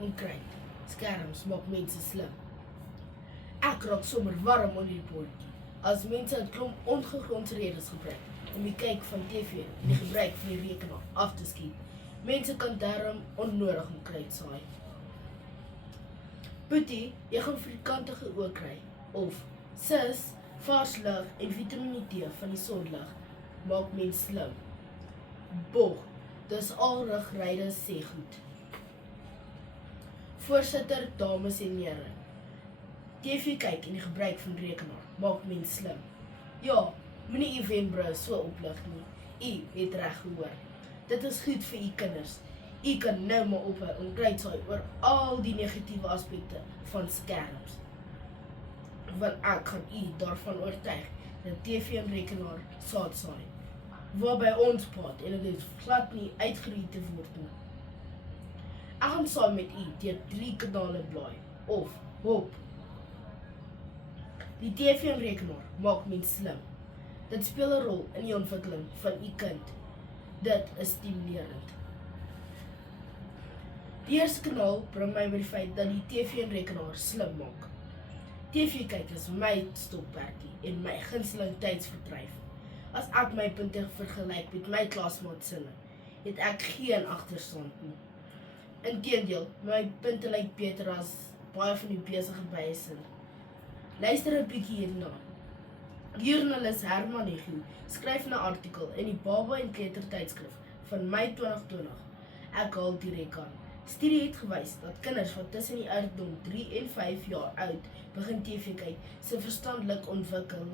onkruid. Skerms maak mense slim. Ek raak sommer warm onder die poortjie. As mense 'n klomp ongegrondse redes gebruik om die kyk van TV en die gebruik van die rekenaar af te skiet, mense kan darm onnodig onkruid saai. Boetie, jy gaan vierkantige oë kry. Of sis, vars lig en Vitamiene D van die sonlig maak mens slim. Bog, dis al rugryde sê goed. Voorsitter, dames en here. TV kyk en die gebruik van rekenaar maak mens slim. Ja, moenie u wenkbrauwe so oplig nie. U het reg gehoor. Dit is goed vir u kinders. U kan nou maar ophou en kruitsaai oor al die negatiewe aspekte van skerms. Want ek gaan u daarvan oortuig dat TV en rekenaar saad saai. Waarby ons praat en dit glad nie uitgeroei te word nie. Ek gaan saam met u deur 3 kanale blaai of hop. Die TV en rekenaar maak mens slim. Dit speel 'n rol in die ontwikkeling van u kind. Dit is stimulerend. Die eerste kanaal bring my by die feit dat die TV en rekenaar slim maak. TV kyk is my stoppertjie en my gunsteling tydsverdryf. As ek my punte vergelyk met my klasmaatsinne, het ek geen agterstand nie. Inteendeel, my punte lyk beter as baie van die besige bysin. Luister 'n bietjie hierna. Joernalis Herman Hegel skryf 'n artikel in die Baba en Kleuter tydskrif van Mei 2020. Ek haal direk aan. Studie het gewys dat kinders wat tussen die ouderdom 3 en 5 jaar oud begin TV kyk, se verstandelik ontwikkel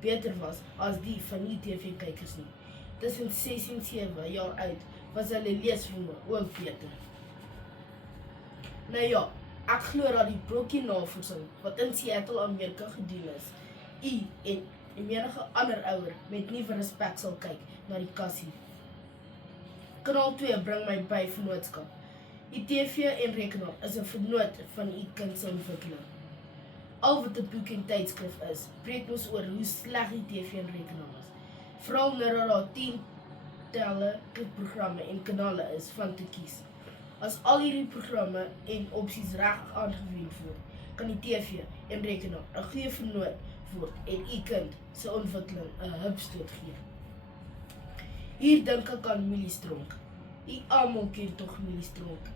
beter was as die van nie TV-kykers nie. Tussen 6 en 7 jaar oud was hulle leesvermoë ook beter. Nou ja, ek glo dat die brokkie navorsing wat in Seattle, Amerika gedoen is, u en menige ander ouer met nuwe respek sal kyk na die kassie. Kanaal 2 bring my by vennootskap. Die TV en rekenaar is 'n vennoot van u kind se ontwikkeling. Al wat 'n boek en tydskrif is, preek ons oor hoe sleg die TV en rekenaar is. Veral nou dat daar 10 programme en kanale is van te kies. As al hierdie programme en opsies reg aangewend word, kan die TV en rekenaar 'n goeie vennoot word en u kind se ontwikkeling 'n hupstoot gee. Hier dink ek aan Mieliestronk. U almal ken tog Mieliestronk.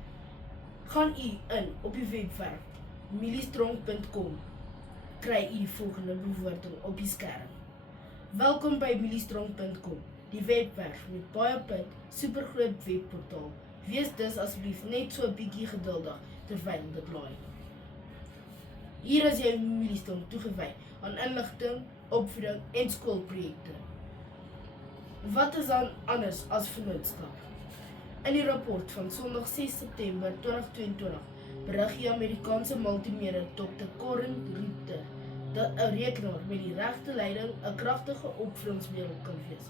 Gaan u in op die webwerf mieliestronk.com. Kry u die volgende bewoording op die skerm. Welkom by mieliestronk.com, die webwerf met baie punt, supergroot webportaal. Wees dus asseblief net so 'n bietjie geduldig terwyl dit laai. Hier is jou Mieliestronk toegewy aan inligting, opvoeding en skoolprojekte. Wat is dan anders as vennootskap? In die rapport van Sondag 6 September 2022 berig die Amerikaanse multimedia Dr. Corin Reuter dat 'n rekenaar met die regte leiding 'n kragtige opvoedingsmiddel kan wees.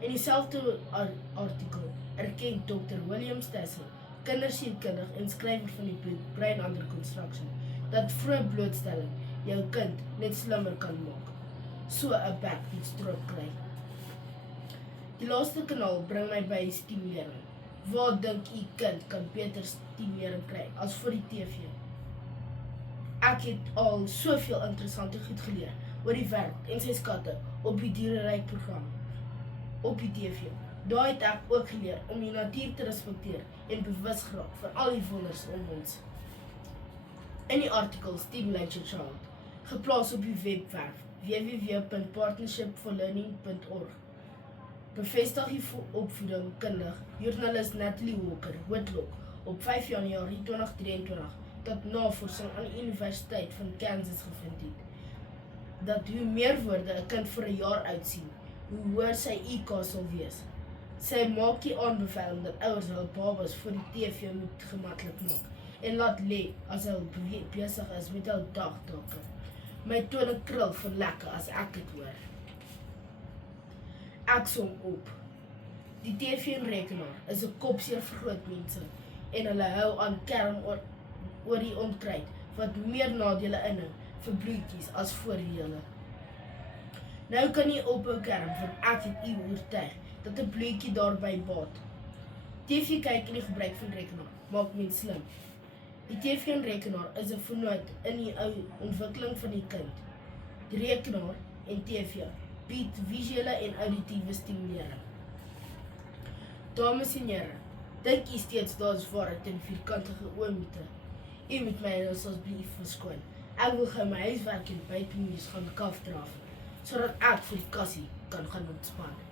In dieselfde artikel erken Dr. William Stassel, kindersielkundige en skrywer van die boek Brain Under Construction, dat vroeë blootstelling jou kind net slimmer kan maak. So 'n bek met strop kry. Die laaste kanaal bring my by stimulering. Waar dink u kind kan beter stimulering kry as vir die TV? Ek het al soveel interessante goed geleer oor die werk en sy skatte op die diereryk program op die TV. Daar het ek ook geleer om die natuur te respekteer en bewus geraak van al die wonders om ons. In die artikel Stimulate Your Child, geplaas op die webwerf www.partnershipforlearning.org, bevestig die opvoeding kundig joernalis Natalie Walker Whitlock op 5 Januarie 2023 dat navorsing aan die Universiteit van Kansas gevind het, dat hoe meer woorde 'n kind vir 'n jaar oud sien, hoe hoër sy IQ sal wees. Sy maak die aanbeveling dat ouers hul babas vir die TV moet gemaklik maak en laat lê as hulle besig is met hul dagtake. My tone krul van lekker as ek dit hoor. Ek som op. Die TV en rekenaar is 'n kopseer vir groot mense en hulle hou aan kerm oor die onkruid wat meer nadele inhou vir bloetjies as voordele. Nou kan jy ophou kerm want ek het u oortuig dat 'n bloetjie daarby baat. TV kyk en die gebruik van rekenaar maak mens slim. Die TV en rekenaar is 'n vennoot in die ontwikkeling van die kind. Die rekenaar en TV bied visuele en auditiewe stimulering. Dames en here, dink u steeds daar is waarheid in vierkantige oomte? U moet my asseblief verskoon. Ek wil gou my huiswerk en bytmoes gaan kafdraf, sodat ek vir die kassie kan gaan ontspan.